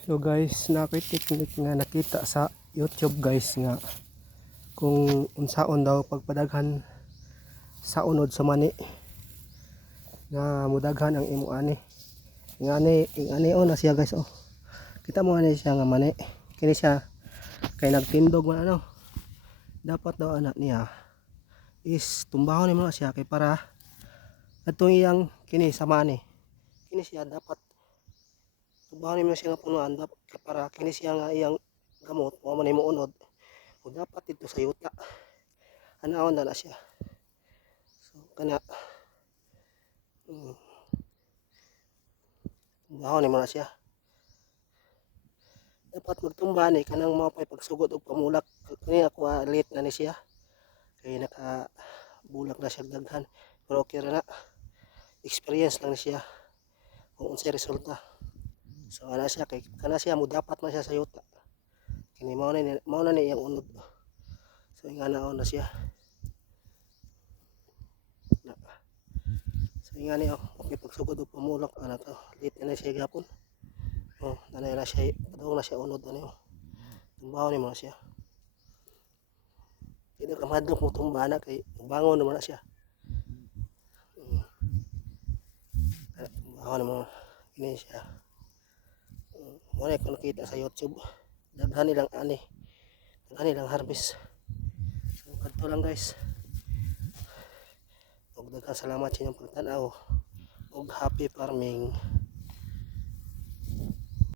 Hello guys, technique nga nakita sa YouTube guys nga kung unsaon daw pagpadaghan sa unod sa mani nga mudaghan ang imo ani. Ingani, ingani oh na siya guys oh. Kita mo ani siya nga mani. Kini siya kay nagtindog man ano. Dapat daw anak niya is tumbahon ni mo siya kay para atong iyang kini sa mani. Kini siya dapat Tubahan mo siya nga punuan dapat para kini siya nga iyang gamot mo man mo unod. O dapat dito sa yuta. Anaon na na siya. So kana mm, Tubahan mo na siya. Dapat magtumba ni kanang mga pay pagsugod og pamulak. Kani ako ah, late na ni siya. Kay naka bulak na siya daghan. Pero okay ra na. Experience lang ni siya. Kung unsay resulta. So ana siya kay kana siya mo dapat man siya sa yuta. Kini mao na mao na ni iyang unod. So nga naon na siya. Na. So nga ni oh, okay pagsugod og pamulak ana to. Late na siya gapon. Oh, nanay na siya, padung na siya unod ano. Tumbaw ni mo siya. Hindi ka madlok mo tumba na kay bangon naman na siya. Kaya ni mo. Ini siya. Muna ko nakita sa YouTube. Daghan nilang ani. Daghan nilang harvest. So, kadto lang guys. Og daghang salamat sa inyong pagtanaw. Og happy farming.